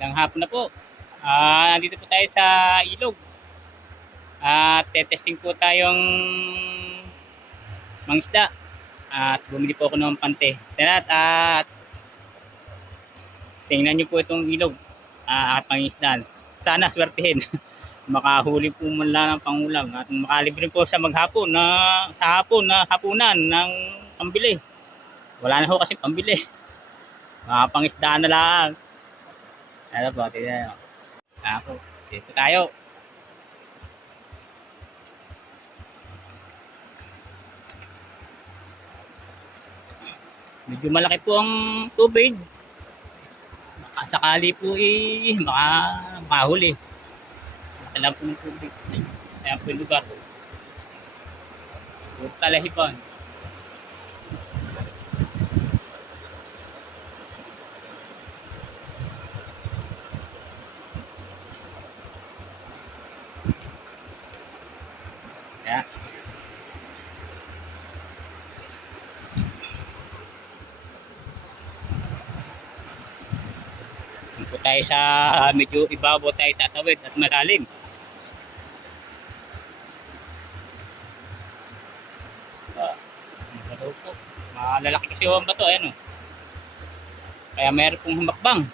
Magandang hapon na po. Nandito po tayo sa ilog. Testing po tayong mangisda. At bumili po ako ng pante. At tingnan niyo po itong ilog. At pangisdaan. Sana swertihin. Makahuli po man lang ng pangulam. At makalibre po sa maghapon na sa hapon na hapunan ng pambili. Wala na ho kasi pambili. Pangisdaan na lang. Ano po, tingnan nyo. Dito tayo. Medyo malaki po ang tubig. Sakali po makahuli. Alam po ng tubig. Ayan po yung lugar. Puro talahipan. Ayan. Po tayo sa medyo ibabaw tayo tatawid at malalim. Po. Malalaki kasi yung bato, ayan o. Kaya mayroon pong humakbang.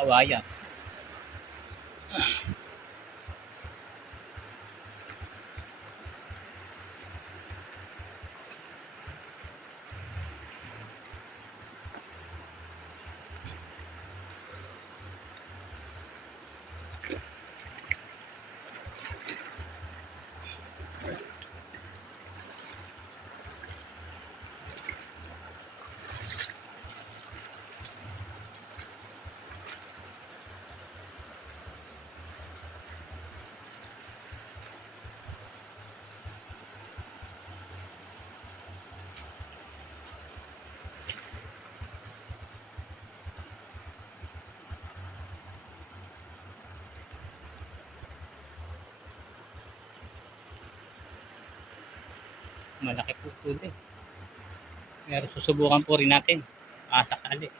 Kawayan. Malaki po tubig. Pero susubukan po rin natin. Sakali.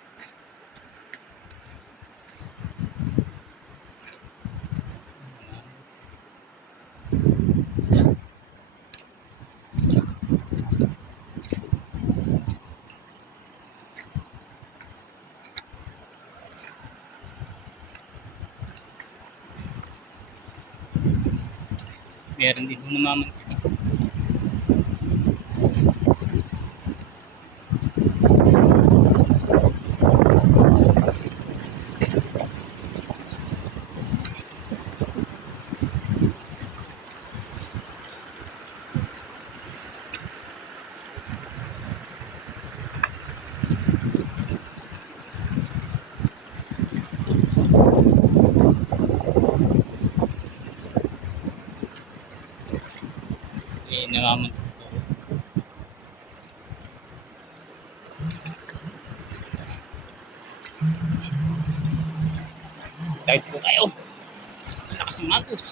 Meron din po namamansin. Namamansin. Kahit po kayo. Malakas ang magos.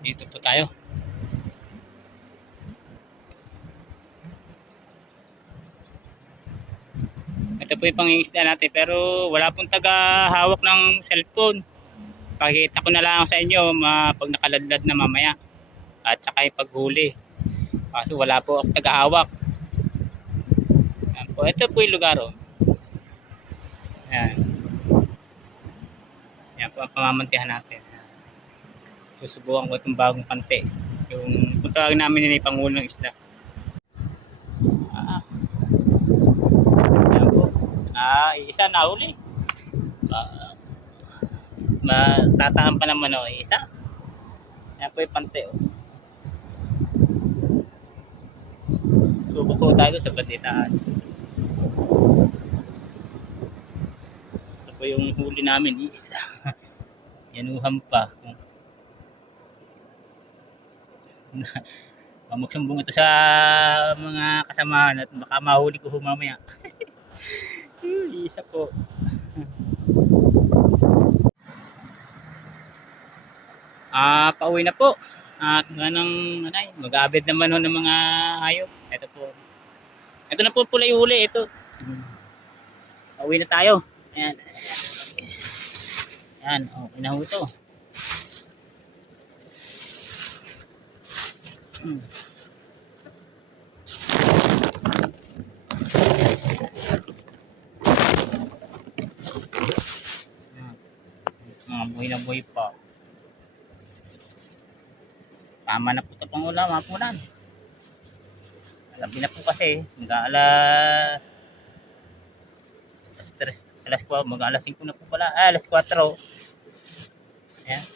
Dito po tayo. Ito po yung pangingisda natin pero wala pong taga-hawak ng cellphone. Pakikita ko na lang sa inyo pag nakaladlad na mamaya at saka yung paghuli. Kaso wala po ako taga-hawak. Yan po. Ito po yung lugar. Oh. Yan. Yan po ang pamamantihan natin. Susubukan ko itong bagong pante. Yung kung tawag namin yun ay pangulo ng isda. Ah, yan po. Isa na huli. Matataan pa naman o isa. Yan po yung pante. Oh. Subok po tayo sa banditaas. Ito po yung huli namin. Isa. Yanuhan pa. Magsumbong ito sa mga kasamahan at baka mahuli ko mamaya. Isa po. Pauwi na po. At ganang mag-aabid naman ho ng mga hayop. Ito po. Ito na po pula yung huli. Ito. Pauwi na tayo. Ayan. Ayan. Okay na ho ito. Mga buhay na buhay pa. Tama na po ito pang ulam, hapunan. Alam na po kasi, mag-alas 5 na po pala. Alas 4. Ayan.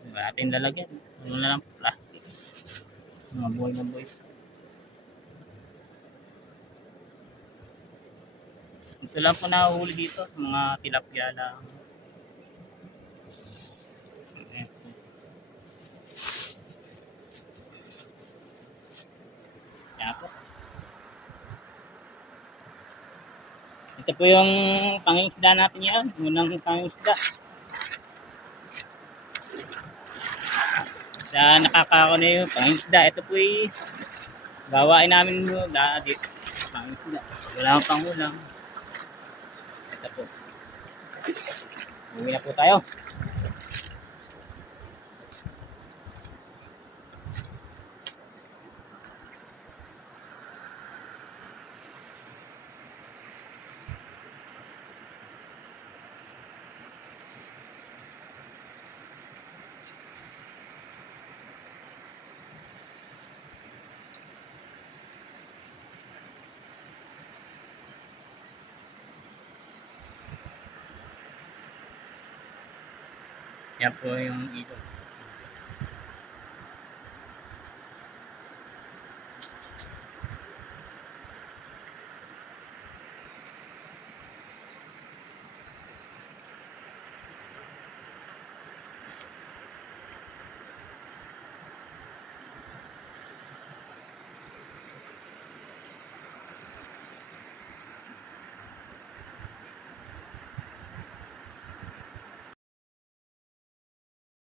Diba natin lalagyan? Ano na lang plastic. Mga buhay na buhay. Ito lang po nahuhuli dito. Mga tilapia lang. Yan po. Ito po yung pangingisda natin yan. Unang pangingisda. Nakakako na yung pangingisda. Ito po yung gawain namin dito. Pangingisda. Wala akong pangulang. Ito po. Uwi na po tayo. Yan po yung ilog.